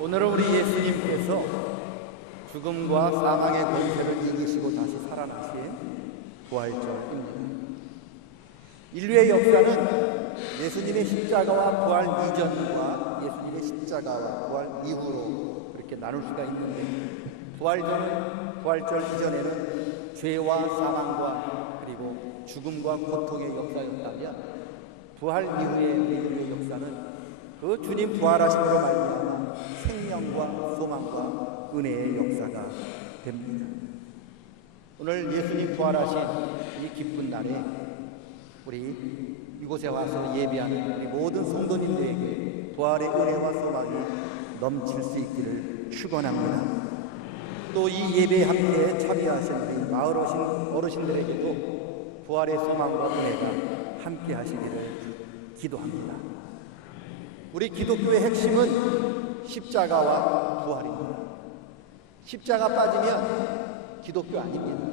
오늘은 우리 예수님께서 죽음과 사망의 권세를 이기시고 다시 살아나신 부활절입니다. 인류의 역사는 예수님의 십자가와 부활 이전과 예수님의 십자가와 부활 이후로 그렇게 나눌 수가 있는데 부활절, 부활절 이전에는 죄와 사망과 그리고 죽음과 고통의 역사였다면 부활 이후의 인류의 역사는 그 주님 부활하심으로 말미암아 생명과 소망과 은혜의 역사가 됩니다. 오늘 예수님 부활하신 이 기쁜 날에 우리 이곳에 와서 예배하는 우리 모든 성도님들에게 부활의 은혜와 소망이 넘칠 수 있기를 축원합니다. 또 이 예배에 함께 참여하신 우리 마을 어르신, 어르신들에게도 부활의 소망과 은혜가 함께 하시기를 기도합니다. 우리 기독교의 핵심은 십자가와 부활입니다. 십자가 빠지면 기독교 아닙니다.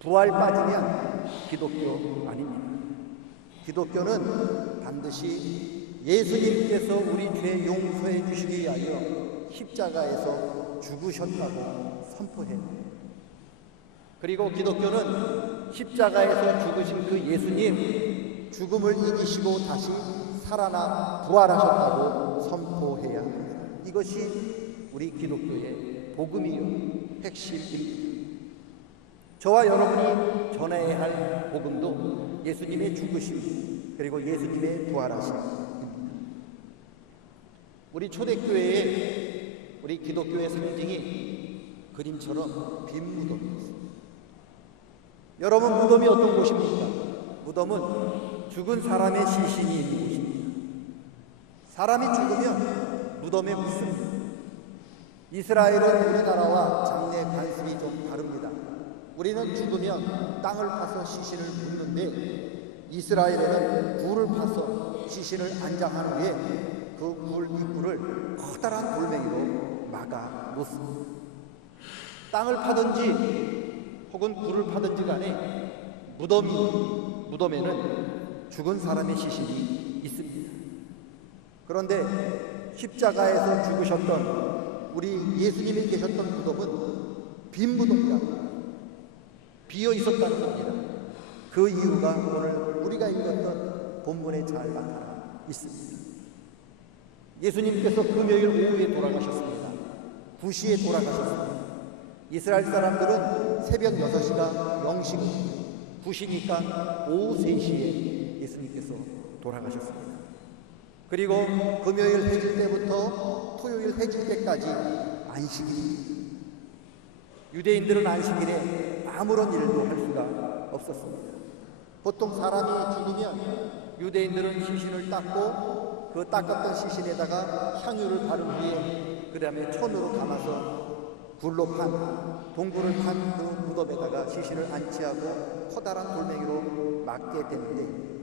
부활 빠지면 기독교 아닙니다. 기독교는 반드시 예수님께서 우리 죄 용서해 주시기 위하여 십자가에서 죽으셨다고 선포해요. 그리고 기독교는 십자가에서 죽으신 그 예수님 죽음을 이기시고 다시 살아나 부활하셨다고 선포해야 합니다. 이것이 우리 기독교의 복음이요 핵심입니다. 저와 여러분이 전해야 할 복음도 예수님의 죽으심 그리고 예수님의 부활하심입니다. 우리 초대교회에 우리 기독교의 상징이 그림처럼 빈 무덤이었습니다. 여러분 무덤이 어떤 곳입니까? 무덤은 죽은 사람의 시신이 있는 곳입니다. 사람이 죽으면 무덤에 묻습니다. 이스라엘은 우리나라와 장례 관습이 좀 다릅니다. 우리는 죽으면 땅을 파서 시신을 묻는데 이스라엘에는 굴을 파서 시신을 안장한 후에 그굴 입구를 커다란 돌멩이로 막아 놓습니다. 땅을 파든지 혹은 굴을 파든지 간에 무덤이 무덤에는 죽은 사람의 시신이. 그런데 십자가에서 죽으셨던 우리 예수님이 계셨던 무덤은 빈 무덤이다. 비어 있었다는 겁니다. 그 이유가 오늘 우리가 읽었던 본문에 잘 나타나 있습니다. 예수님께서 금요일 오후에 돌아가셨습니다. 9시에 돌아가셨습니다. 이스라엘 사람들은 새벽 6시가 영식 9시니까 오후 3시에 예수님께서 돌아가셨습니다. 그리고 금요일 해질 때부터 토요일 해질 때까지 안식일입니다. 유대인들은 안식일에 아무런 일도 할 수가 없었습니다. 보통 사람이 죽으면 유대인들은 시신을 닦고 그 닦았던 시신에다가 향유를 바른 후에 그 다음에 천으로 감아서 불로 판 동굴을 판 그 무덤에다가 시신을 안치하고 커다란 돌멩이로 막게 되는데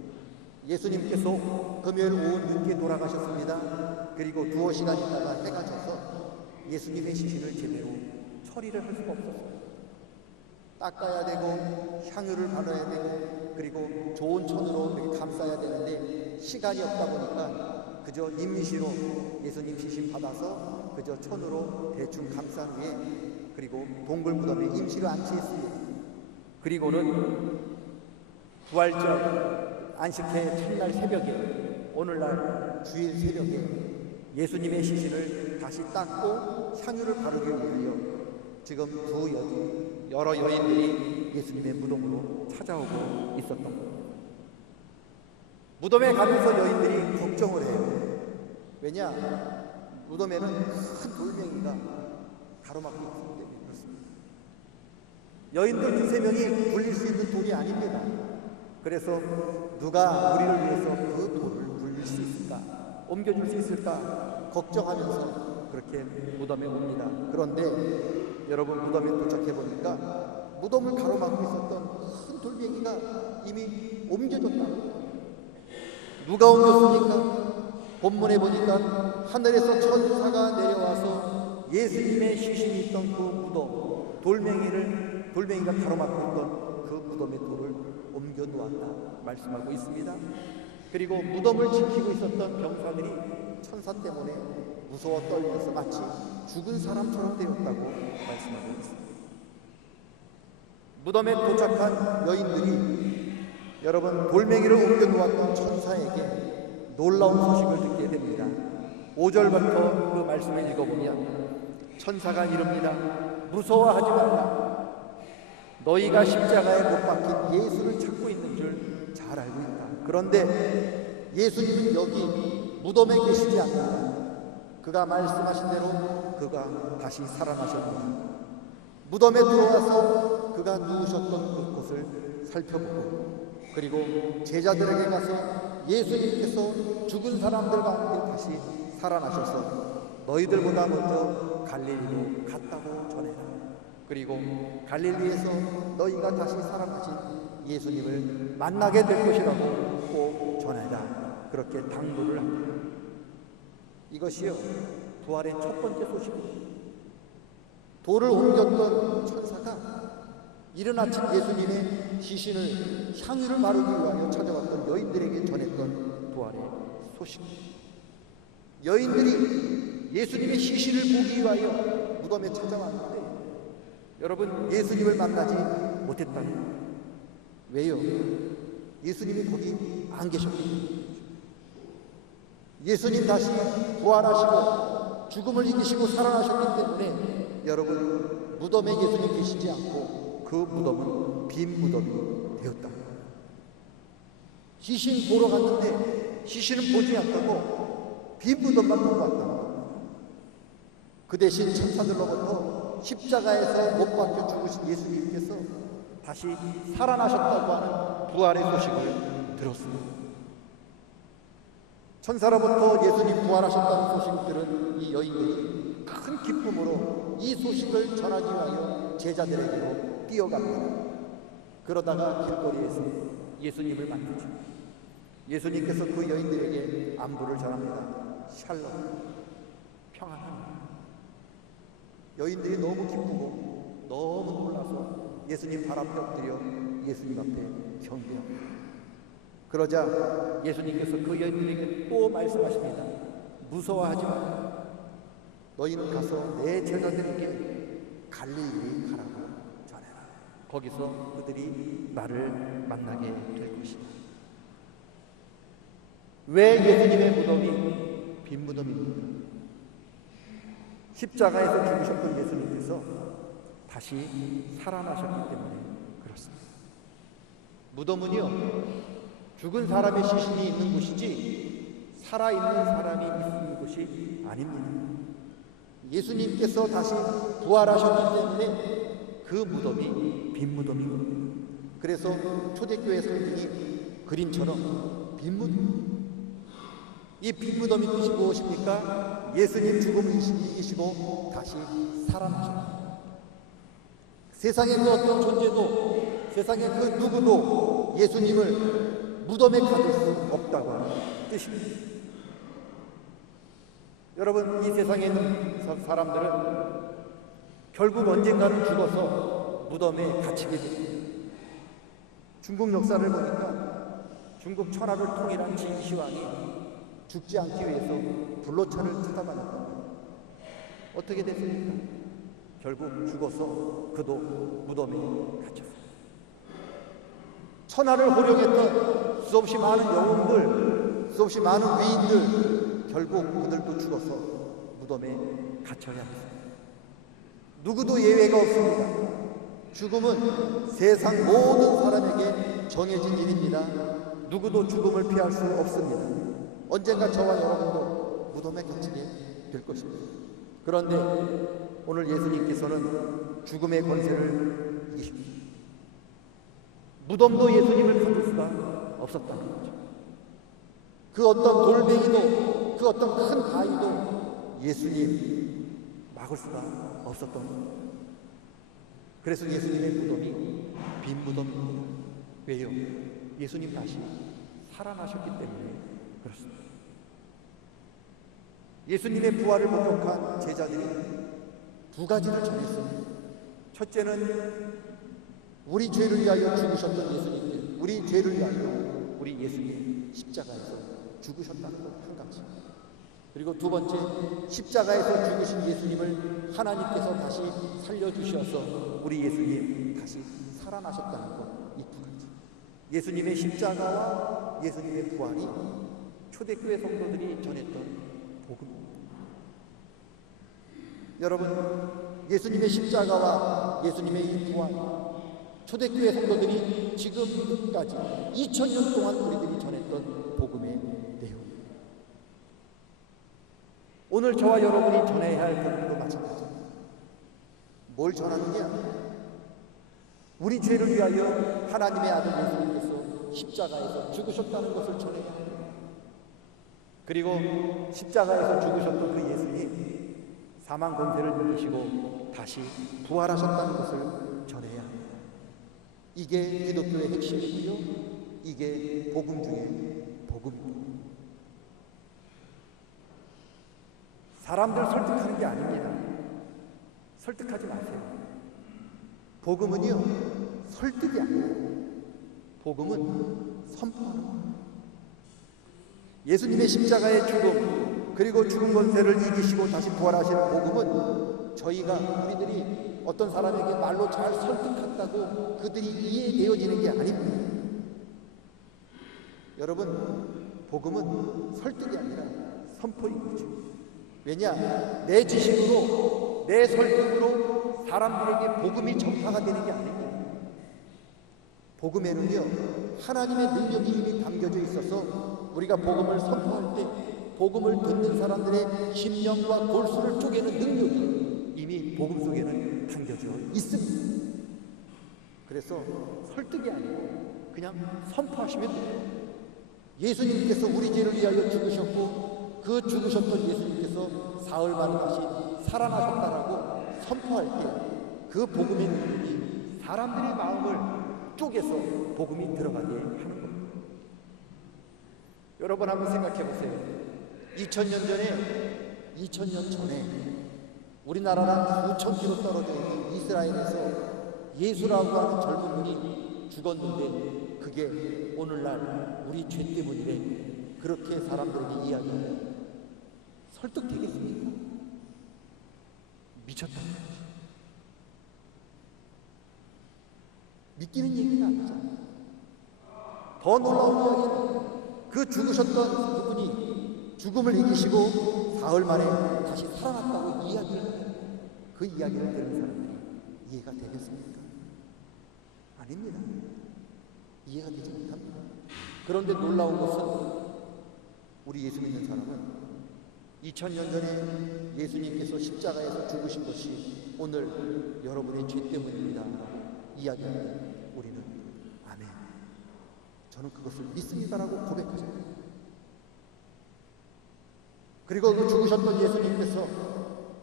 예수님께서 금요일 오후 늦게 돌아가셨습니다. 그리고 두어 시간 있다가 해가 져서 예수님의 시신을 제대로 처리를 할 수가 없었어요. 닦아야 되고 향유를 바르야 되고 그리고 좋은 천으로 감싸야 되는데 시간이 없다 보니까 그저 임시로 예수님 시신 받아서 그저 천으로 대충 감싼 후에 그리고 동굴 무덤에 임시로 안치했습니다. 그리고는 부활절 안식회 첫날 새벽에 오늘날 주일 새벽에 예수님의 시신을 다시 닦고 향유를 바르기 위하여 지금 두 여, 여러 여인들이 예수님의 무덤으로 찾아오고 있었던 겁니다. 무덤에 가면서 여인들이 걱정을 해요. 왜냐? 무덤에는 큰 돌멩이가 가로막고 있기 때문에 그렇습니다. 여인들 두세 명이 굴릴 수 있는 돌이 아닙니다. 그래서 누가 우리를 위해서 그 돌을 굴릴 수 있을까? 옮겨줄 수 있을까? 걱정하면서 그렇게 무덤에 옵니다. 그런데 여러분 무덤에 도착해 보니까 무덤을 가로막고 있었던 큰 돌멩이가 이미 옮겨졌다. 누가 옮겼습니까? 본문에 보니까 하늘에서 천사가 내려와서 예수님의 시신이 있던 그 무덤 돌멩이를 돌멩이가 가로막고 있던 그 무덤의 돌을 옮겨 놓았다 말씀하고 있습니다. 그리고 무덤을 지키고 있었던 병사들이 천사 때문에 무서워 떨면서 마치 죽은 사람처럼 되었다고 말씀하고 있습니다. 무덤에 도착한 여인들이 여러분 돌멩이를 옮겨 놓았던 천사에게 놀라운 소식을 듣게 됩니다. 5절부터 그 말씀을 읽어보면 천사가 이릅니다. 무서워하지 말라. 너희가 십자가에 못 박힌 예수를 찾고 있는 줄 잘 알고 있다. 그런데 예수님은 여기 무덤에 계시지 않는다. 그가 말씀하신 대로 그가 다시 살아나셨다. 무덤에 들어와서 그가 누우셨던 그곳을 살펴보고 그리고 제자들에게 가서 예수님께서 죽은 사람들 가운데 다시 살아나셔서 너희들보다 먼저 갈릴리로 갔다고 전해라. 그리고 갈릴리에서 너희가 다시 살아나신 예수님을 만나게 될 것이라고 꼭 전해라. 그렇게 당부를 합니다. 이것이요 부활의 첫 번째 소식입니다. 돌을 옮겼던 천사가 이른 아침 예수님의 시신을 향유를 마르기 위하여 찾아왔던 여인들에게 전했던 부활의 소식. 여인들이 예수님의 시신을 보기 위하여 무덤에 찾아왔는데 여러분 예수님을 만나지 거예요. 왜요? 예수님이 거기 안 계셨거든요. 예수님 다시 부활하시고 죽음을 이기시고 살아나셨기 때문에 여러분 무덤에 예수님 계시지 않고 그 무덤은 빈 무덤이 되었다. 시신 보러 갔는데 시신은 보지 않고 빈 무덤만 보고 왔다. 그 대신 천사들로부터 십자가에서 못 박혀 죽으신 예수님께서 다시 살아나셨다고 하는 부활의 소식을 들었습니다. 천사로부터 예수님 부활하셨다는 소식을 들은 이 여인들이 큰 기쁨으로 이 소식을 전하기 위하여 제자들에게로 뛰어갑니다. 그러다가 길거리에서 예수님을 만나죠. 예수님께서 그 여인들에게 안부를 전합니다. 샬롬, 평안합니다. 여인들이 너무 기쁘고 너무 놀라서 예수님 발 앞에 엎드려 예수님 앞에 경배합니다. 그러자 예수님께서 그 여인들에게 또 말씀하십니다. 무서워하지 마. 너희는 가서 내 제자들에게 갈릴리 가라고 전해라. 거기서 그들이 나를 만나게 될 것이다. 왜 예수님의 무덤이 빈 무덤입니까? 십자가에서 죽으셨던 예수님께서 다시 살아나셨기 때문에 그렇습니다. 무덤은요, 죽은 사람의 시신이 있는 곳이지 살아있는 사람이 있는 곳이 아닙니다. 예수님께서 다시 부활하셨기 때문에 그 무덤이 빈 겁니다. 그래서 초대교회 성경이 그림처럼 빈 무덤. 이빈 무덤이 뜻이 무엇입니까? 예수님 죽음을 이기시고 다시 살아나셨다. 세상의 그 어떤 존재도 세상의 그 누구도 예수님을 무덤에 가둘 수 없다고 하는 뜻입니다. 여러분 이 세상에 있는 사람들은 결국 언젠가는 죽어서 무덤에 갇히게 됩니다. 중국 역사를 보니까 중국 천하를 통일한 진시황이 죽지 않기 위해서 불로차를 찾아다녔다. 어떻게 됐습니까? 결국 죽어서 그도 무덤에 갇혔습니다. 천하를 호령했던 수없이 많은 영웅들, 수없이 많은 위인들, 결국 그들도 죽어서 무덤에 갇혀야 합니다. 누구도 예외가 없습니다. 죽음은 세상 모든 사람에게 정해진 일입니다. 누구도 죽음을 피할 수 없습니다. 언젠가 저와 여러분도 무덤에 갇히게 될 것입니다. 그런데 오늘 예수님께서는 죽음의 권세를 이기십니다. 무덤도 예수님을 가둘 수가 없었다는 거죠. 그 어떤 돌멩이도 그 어떤 큰 바위도 예수님 막을 수가 없었던 겁니다. 그래서 예수님의 무덤이 빈 무덤입니다. 왜요? 예수님 다시 살아나셨기 때문에 그렇습니다. 예수님의 부활을 목격한 제자들이 두 가지를 전했습니다. 첫째는 우리 죄를 위하여 죽으셨던 예수님께 우리 죄를 위하여 우리 예수님 십자가에서 죽으셨다는 것한 가지. 그리고 두 번째 십자가에서 죽으신 예수님을 하나님께서 다시 살려주셔서 우리 예수님 다시 살아나셨다는 것 이 두 가지 예수님의 십자가와 예수님의 부활이 초대교회 성도들이 전했던 복음입니다. 여러분 예수님의 십자가와 예수님의 이 부활 초대교회 성도들이 지금까지 2000년 동안 우리들이 전했던 복음의 내용 오늘 저와 여러분이 전해야 할 복음도 마찬가지입니다. 뭘 전하느냐? 우리 죄를 위하여 하나님의 아들 예수님께서 십자가에서 죽으셨다는 것을 전해야 합니다. 그리고 십자가에서 죽으셨던 그 예수님 사망 권세를 이기시고 다시 부활하셨다는 것을 전해야 합니다. 이게 기독교의 핵심이고요. 이게 복음 중에 복음입니다. 사람들 설득하는 게 아닙니다. 설득하지 마세요. 복음은요, 설득이 아니에요. 복음은 선포하는 거예요. 예수님의 십자가의 죽음, 그리고 죽은 권세를 이기시고 다시 부활하시는 복음은 저희가 우리들이 어떤 사람에게 말로 잘 설득한다고 그들이 이해되어지는 게 아닙니다. 여러분, 복음은 설득이 아니라 선포인 거죠. 왜냐? 내 지식으로, 내 설득으로 사람들에게 복음이 전파가 되는 게 아닙니다. 복음에는요, 하나님의 능력이 이미 담겨져 있어서 우리가 복음을 선포할 때 복음을 듣는 사람들의 심령과 골수를 쪼개는 능력이 이미 복음 속에는 담겨져 있습니다. 그래서 설득이 아니고 그냥 선포하시면 돼요. 예수님께서 우리 죄를 위하여 죽으셨고 그 죽으셨던 예수님께서 사흘 만에 다시 살아나셨다라고 선포할 때 그 복음의 능력이 사람들의 마음을 쪼개서 복음이 들어가게 하는 겁니다. 여러분 한번 생각해 보세요. 2000년 전에 2000년 전에 우리나라랑 수천 킬로 떨어져 있는 이스라엘에서 예수라고 하는 젊은 분이 죽었는데 그게 오늘날 우리 죄 때문이래. 그렇게 사람들에게 이야기하면 설득되겠습니까? 미쳤다. 믿기는 얘기가 아니잖아요. 더 놀라운 이야기는 그 죽으셨던 그분이 죽음을 이기시고 사흘 만에 다시 살아났다고 이야기를. 그 이야기를 들은 사람들이 이해가 되겠습니까? 아닙니다. 이해가 되지 못합니다. 그런데 놀라운 것은 우리 예수 믿는 사람은 2000년 전에 예수님께서 십자가에서 죽으신 것이 오늘 여러분의 죄 때문입니다. 아멘. 저는 그것을 믿습니다라고 고백하잖아요. 그리고 그 죽으셨던 예수님께서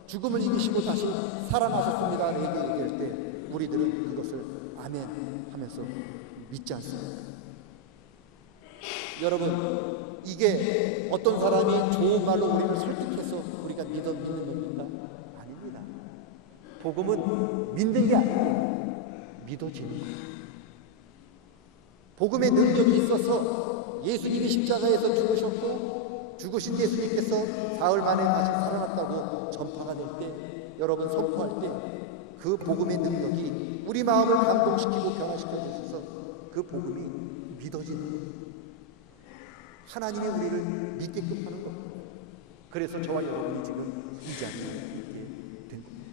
죽음을 이기시고 다시 살아나셨습니다. 얘기 얘기할 때 우리들은 그것을 아멘 하면서 믿지 않습니까? 여러분, 이게 어떤 사람이 좋은 말로 우리를 설득해서 우리가 믿어 믿는 겁니까? 아닙니다. 복음은 믿는 게 아니에요. 믿어지는 거예요. 복음의 능력이 있어서 예수님이 십자가에서 죽으셨고 죽으신 예수님께서 사흘 만에 다시 살아났다고 전파가 될 때 여러분 선포할 때 그 복음의 능력이 우리 마음을 감동시키고 변화시켜 주셔서 그 복음이 믿어지는 거예요. 하나님이 우리를 믿게끔 하는 겁니다. 그래서 저와 여러분이 지금 이 자리에 된 겁니다.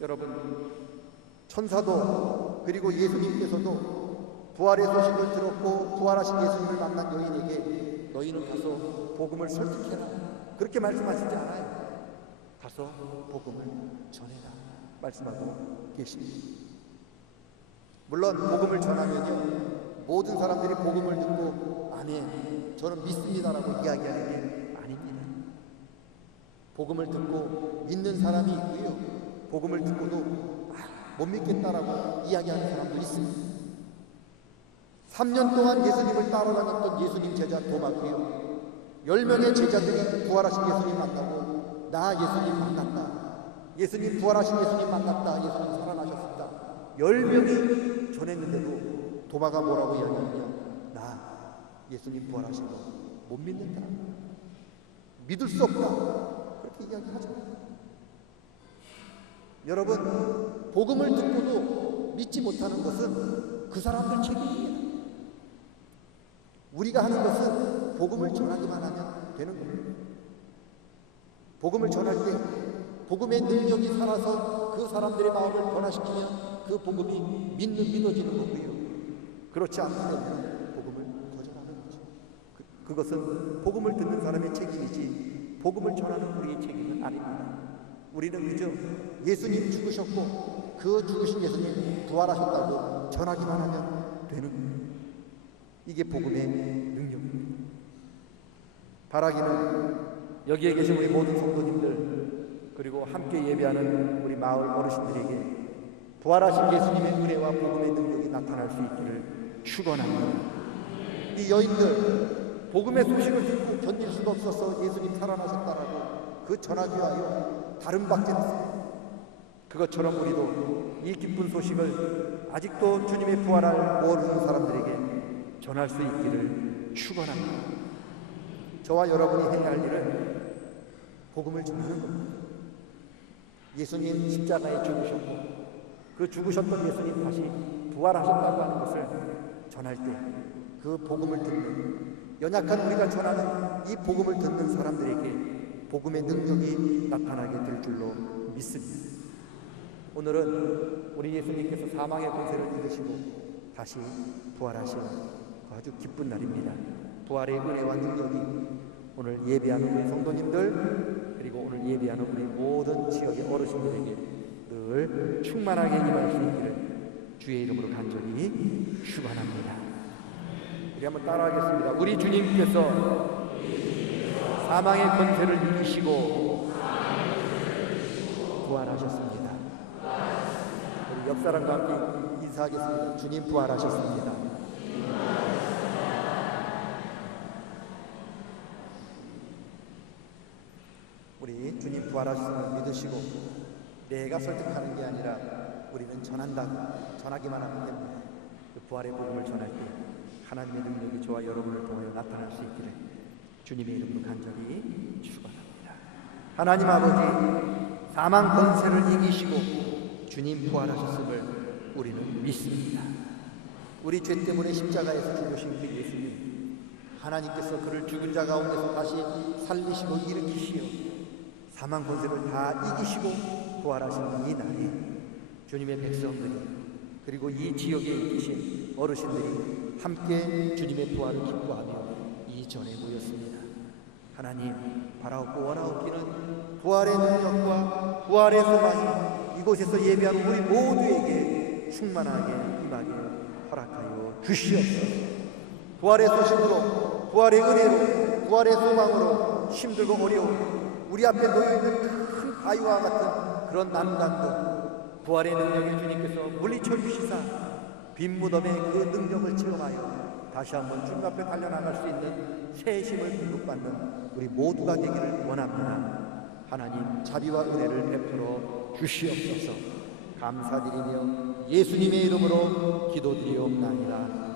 여러분 천사도 그리고 예수님께서도 부활의 소식을 들었고 부활하신 예수님을 만난 여인에게 너희는 가서 복음을 설득해라 그렇게 말씀하시지 않아요. 가서 복음을 전해라 말씀하고 계십니다. 물론 복음을 전하면요 모든 사람들이 복음을 듣고 아멘 저는 믿습니다라고 이야기하는 게 아닙니다. 복음을 듣고 믿는 사람이 있고요 복음을 듣고도 아, 못 믿겠다라고 이야기하는 사람도 있습니다. 3년 동안 예수님을 따라다녔던 예수님 제자 도마고요. 10명의 제자들이 부활하신 예수님 만나고 나 예수님 만났다. 예수님 부활하신 예수님 만났다. 예수님 살아나셨습니다. 10명이 전했는데도 도마가 뭐라고 이야기하냐? 나 예수님 부활하신 거 못 믿는다. 믿을 수 없다. 그렇게 이야기하죠. 여러분, 복음을 듣고도 믿지 못하는 것은 그 사람들 책임입니다. 우리가 하는 것은 복음을 전하기만 하면 되는 겁니다. 복음을 전할 때 복음의 능력이 살아서 그 사람들의 마음을 변화시키면 그 복음이 믿는 믿어지는 거고요. 그렇지 않으면 복음을 거절하는 거죠. 그, 그것은 복음을 듣는 사람의 책임이지 복음을 전하는 우리의 책임은 아닙니다. 우리는 그저 예수님 죽으셨고 그 죽으신 예수님 부활하셨다고 전하기만 하면 되는 거예요. 이게 복음의 능력입니다. 바라기는 여기에 계신 우리 모든 성도님들 그리고 함께 예배하는 우리 마을 어르신들에게 부활하신 예수님의 은혜와 복음의 능력이 나타날 수 있기를 축원합니다. 이 여인들 복음의 소식을 듣고 견딜 수가 없어서 예수님 살아나셨다라고 그 전하기 위하여 다른 박제했습니다. 그것처럼 우리도 이 기쁜 소식을 아직도 주님의 부활을 모르는 사람들에게 전할 수 있기를 축원합니다. 저와 여러분이 해야 할 일은 복음을 전하는 겁니다. 예수님 십자가에 죽으셨고 그 죽으셨던 예수님 다시 부활하셨다고 하는 것을 전할 때 그 복음을 듣는 연약한 우리가 전하는 이 복음을 듣는 사람들에게 복음의 능력이 나타나게 될 줄로 믿습니다. 오늘은 우리 예수님께서 사망의 권세를 이기시고 다시 부활하신 아주 기쁜 날입니다. 부활의 은혜와 능력이 오늘 예배하는 우리 성도님들 그리고 오늘 예배하는 우리 모든 지역의 어르신들에게 늘 충만하게 임할 수 있기를 주의 이름으로 간절히 축원합니다. 우리 한번 따라하겠습니다. 우리 주님께서 사망의 권세를 이기시고 부활하셨습니다. 우리 옆 사람과 함께 인사하겠습니다. 주님 부활하셨습니다. 우리 주님 부활하셨음을 믿으시고 내가 설득하는 게 아니라 우리는 전한다 전하기만 하면 됩니다. 그 부활의 복음을 전할 때 하나님의 능력이 저와 여러분을 통하여 나타날 수 있기를 주님의 이름으로 간절히 축원합니다. 하나님 아버지 사망 권세를 이기시고 주님 부활하셨음을 우리는 믿습니다. 우리 죄 때문에 십자가에서 죽으신 그 예수님 하나님께서 그를 죽은 자 가운데서 다시 살리시고 일으키시어 사망 권세를 다 이기시고 부활하신 이 날에 주님의 백성들이 그리고 이 지역에 계신 어르신들이 함께 주님의 부활을 기뻐하며 이 전에 모였습니다. 하나님 바라옵고 원하옵기는 부활의 능력과 부활의 소망이 이곳에서 예배하는 우리 모두에게 충만하게 임하게 허락하여 주시옵소서. 부활의 소식으로 부활의 은혜로 부활의 소망으로 힘들고 어려운 우리 앞에 놓여 있는 큰 바위와 같은 그런 난간도 부활의 능력의 주님께서 물리쳐 주시사 빈 무덤의 그 능력을 체험하여 다시 한번 주님 앞에 달려나갈 수 있는 새 힘을 공급받는 우리 모두가 되기를 원합니다. 하나님 자비와 은혜를 베풀어 주시옵소서. 감사드리며 예수님의 이름으로 기도드리옵나이다.